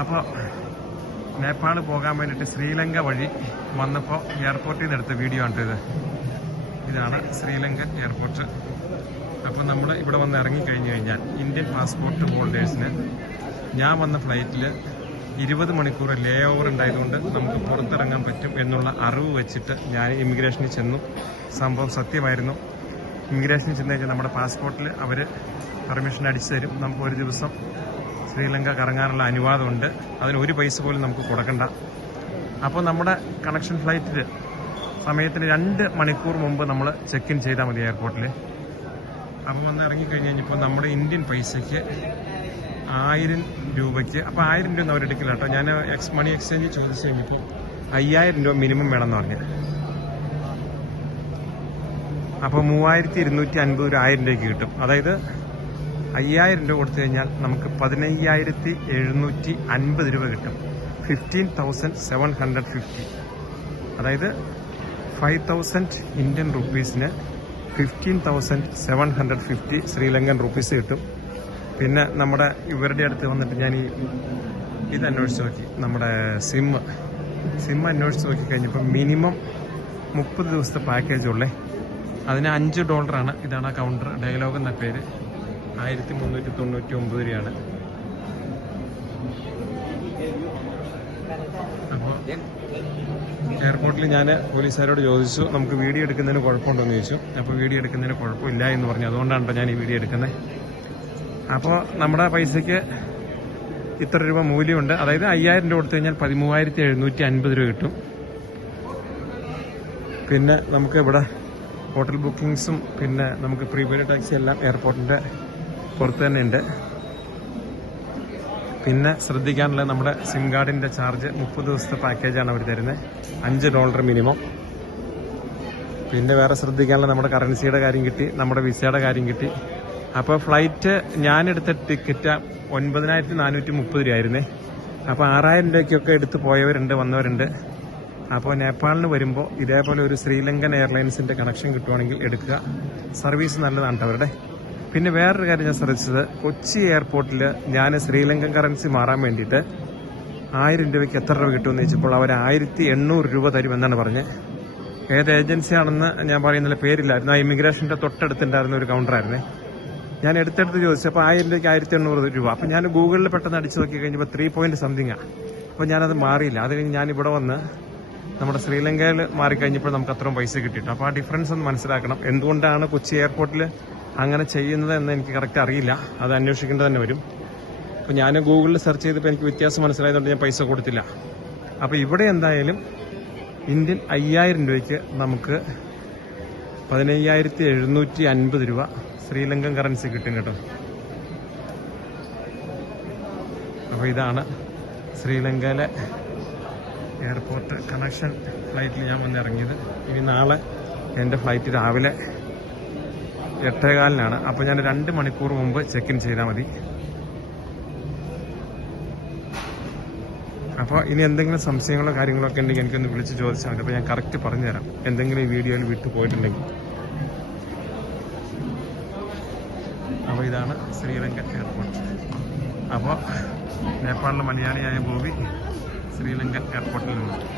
അപ്പോൾ നേപ്പാൾ പോകാൻ വേണ്ടിയിട്ട് ശ്രീലങ്ക വഴി വന്നപ്പോൾ എയർപോർട്ടിൽ നിന്ന് എടുത്ത വീഡിയോ ആണ് ഇത്. ഇതാണ് ശ്രീലങ്കൻ എയർപോർട്ട്. അപ്പോൾ നമ്മൾ ഇവിടെ വന്ന് ഇറങ്ങിക്കഴിഞ്ഞ് കഴിഞ്ഞാൽ ഇന്ത്യൻ പാസ്പോർട്ട് ഹോൾഡേഴ്സിന് ഞാൻ വന്ന ഫ്ലൈറ്റിൽ 20 മണിക്കൂർ ലേ ഓവർ ഉണ്ടായതുകൊണ്ട് നമുക്ക് പുറത്തിറങ്ങാൻ പറ്റും എന്നുള്ള അറിവ് വെച്ചിട്ട് ഞാൻ ഇമിഗ്രേഷനിൽ ചെന്നു. സംഭവം സത്യമായിരുന്നു. ഇമിഗ്രേഷനിൽ ചെന്ന് കഴിഞ്ഞാൽ നമ്മുടെ പാസ്പോർട്ടിൽ അവർ പെർമിഷൻ അടിച്ചു തരും. നമുക്ക് ഒരു ദിവസം ശ്രീലങ്ക കറങ്ങാനുള്ള അനുവാദമുണ്ട്. അതിന് ഒരു പൈസ പോലും നമുക്ക് കൊടുക്കണ്ട. അപ്പോൾ നമ്മുടെ കണക്ഷൻ ഫ്ലൈറ്റിൽ സമയത്തിന് 2 മണിക്കൂർ മുമ്പ് നമ്മൾ ചെക്ക് ഇൻ ചെയ്താൽ മതി എയർപോർട്ടിൽ. അപ്പോൾ വന്ന് ഇറങ്ങിക്കഴിഞ്ഞ് കഴിഞ്ഞപ്പോൾ നമ്മുടെ ഇന്ത്യൻ പൈസയ്ക്ക് 1000 രൂപയ്ക്ക്, അപ്പോൾ 1000 രൂപ അവരെടുക്കില്ല കേട്ടോ. ഞാൻ മണി എക്സ്ചേഞ്ച് ചോദിച്ചു കഴിഞ്ഞപ്പോൾ 5000 രൂപ മിനിമം വേണമെന്ന് പറഞ്ഞു. അപ്പോൾ 3250 ഒരു 1000 രൂപയ്ക്ക് കിട്ടും. അതായത് 5000 രൂപ കൊടുത്തു കഴിഞ്ഞാൽ നമുക്ക് 15750 രൂപ കിട്ടും. 15,750. അതായത് 5000 ഇന്ത്യൻ റുപ്പീസിന് 15,750 ശ്രീലങ്കൻ റുപ്പീസ് കിട്ടും. പിന്നെ നമ്മുടെ ഇവരുടെ അടുത്ത് വന്നിട്ട് ഞാൻ ഇത് അന്വേഷിച്ച് നോക്കി. നമ്മുടെ സിം അന്വേഷിച്ച് നോക്കി കഴിഞ്ഞപ്പോൾ മിനിമം 30 ദിവസത്തെ പാക്കേജുള്ളേ. അതിന് $5. ഇതാണ് ആ കൗണ്ടർ. ഡയലോഗ് എന്ന പേര്. 1399 രൂപയാണ്. അപ്പോൾ എയർപോർട്ടിൽ ഞാൻ പോലീസുകാരോട് ചോദിച്ചു നമുക്ക് വീഡിയോ എടുക്കുന്നതിന് കുഴപ്പമുണ്ടോയെന്ന് ചോദിച്ചു. അപ്പോൾ വീഡിയോ എടുക്കുന്നതിന് കുഴപ്പമില്ല എന്ന് പറഞ്ഞു. അതുകൊണ്ടാണ് ഞാൻ ഈ വീഡിയോ എടുക്കുന്നത്. അപ്പോൾ നമ്മുടെ പൈസയ്ക്ക് ഇത്ര രൂപ മൂല്യമുണ്ട്. അതായത് 5000 രൂപ കൊടുത്തു കഴിഞ്ഞാൽ 13,750 രൂപ കിട്ടും. പിന്നെ നമുക്ക് ഇവിടെ ഹോട്ടൽ ബുക്കിങ്സും പിന്നെ നമുക്ക് പ്രീപെയ്ഡ് ടാക്സി എല്ലാം എയർപോർട്ടിൻ്റെ പുറത്ത് തന്നെ ഉണ്ട്. പിന്നെ ശ്രദ്ധിക്കാനുള്ളത് നമ്മുടെ സിം കാർഡിൻ്റെ ചാർജ് 30 ദിവസത്തെ പാക്കേജാണ് അവർ തരുന്നത്. $5 മിനിമം. പിന്നെ വേറെ ശ്രദ്ധിക്കാനുള്ളത് നമ്മുടെ കറൻസിയുടെ കാര്യം കിട്ടി, നമ്മുടെ വിസയുടെ കാര്യം കിട്ടി. അപ്പോൾ ഫ്ലൈറ്റ് ഞാനെടുത്ത ടിക്കറ്റ് 9430 രൂപയായിരുന്നേ. അപ്പോൾ 6000 രൂപയ്ക്കൊക്കെ എടുത്ത് പോയവരുണ്ട്, വന്നവരുണ്ട്. അപ്പോൾ നേപ്പാളിന് വരുമ്പോൾ ഇതേപോലെ ഒരു ശ്രീലങ്കൻ എയർലൈൻസിൻ്റെ കണക്ഷൻ കിട്ടുവാണെങ്കിൽ എടുക്കുക. സർവീസ് നല്ലതാണ് അവരുടെ. പിന്നെ വേറൊരു കാര്യം ഞാൻ ശ്രദ്ധിച്ചത്, കൊച്ചി എയർപോർട്ടിൽ ഞാൻ ശ്രീലങ്കൻ കറൻസി മാറാൻ വേണ്ടിയിട്ട് 1000 രൂപയ്ക്ക് എത്ര രൂപ കിട്ടുമെന്ന് ചോദിച്ചപ്പോൾ അവർ 1800 രൂപ തരുമെന്നാണ് പറഞ്ഞത്. ഏത് ഏജൻസിയാണെന്ന് ഞാൻ പറയുന്നില്ല, പേരില്ലായിരുന്നു. ആ ഇമിഗ്രേഷൻ്റെ തൊട്ടടുത്തുണ്ടായിരുന്ന ഒരു കൗണ്ടറായിരുന്നേ. ഞാൻ എടുത്തെടുത്ത് ചോദിച്ചപ്പോൾ 1000 രൂപയ്ക്ക് 1800 രൂപ. അപ്പോൾ ഞാൻ ഗൂഗിളിൽ പെട്ടെന്ന് അടിച്ചു നോക്കി കഴിഞ്ഞപ്പോൾ 3 പോയിന്റ് സംതിങ്ങാണ്. അപ്പോൾ ഞാനത് മാറിയില്ല. അത് കഴിഞ്ഞ് ഞാൻ ഇവിടെ വന്ന് നമ്മുടെ ശ്രീലങ്കയിൽ മാറിക്കഴിഞ്ഞപ്പോൾ നമുക്ക് അത്രയും പൈസ കിട്ടിയിട്ടു. അപ്പോൾ ആ ഡിഫറൻസ് ഒന്ന് മനസ്സിലാക്കണം. എന്തുകൊണ്ടാണ് കൊച്ചി എയർപോർട്ടിൽ അങ്ങനെ ചെയ്യുന്നത് എന്ന് എനിക്ക് കറക്റ്റ് അറിയില്ല. അത് അന്വേഷിക്കേണ്ടി തന്നെ വരും. അപ്പോൾ ഞാൻ ഗൂഗിളിൽ സെർച്ച് ചെയ്തപ്പോൾ എനിക്ക് വ്യത്യാസം മനസ്സിലായതുകൊണ്ട് ഞാൻ പൈസ കൊടുത്തില്ല. അപ്പോൾ ഇവിടെ എന്തായാലും ഇന്ത്യൻ 5000 രൂപയ്ക്ക് നമുക്ക് 15,750 രൂപ ശ്രീലങ്കൻ കറൻസി കിട്ടും കേട്ടോ. അപ്പോൾ ഇതാണ് ശ്രീലങ്കയിലെ എയർപോർട്ട് കണക്ഷൻ ഫ്ലൈറ്റിൽ ഞാൻ വന്ന് ഇറങ്ങിയത്. ഇനി നാളെ എൻ്റെ ഫ്ലൈറ്റ് രാവിലെ 8:15 അപ്പോൾ ഞാൻ 2 മണിക്കൂർ മുമ്പ് ചെക്ക് ഇൻ ചെയ്താൽ മതി. അപ്പോൾ ഇനി എന്തെങ്കിലും സംശയങ്ങളോ കാര്യങ്ങളോ ഒക്കെ ഉണ്ടെങ്കിൽ എനിക്കൊന്ന് വിളിച്ച് ചോദിച്ചാൽ മതി. അപ്പോൾ ഞാൻ കറക്റ്റ് പറഞ്ഞുതരാം എന്തെങ്കിലും ഈ വീഡിയോയിൽ വിട്ടു പോയിട്ടുണ്ടെങ്കിൽ. അപ്പോൾ ഇതാണ് ശ്രീലങ്കൻ എയർപോർട്ട്. അപ്പോൾ നേപ്പാളിലെ മലയാളിയായ ബോബി ശ്രീലങ്കൻ എയർപോർട്ടിൽ നിന്നു.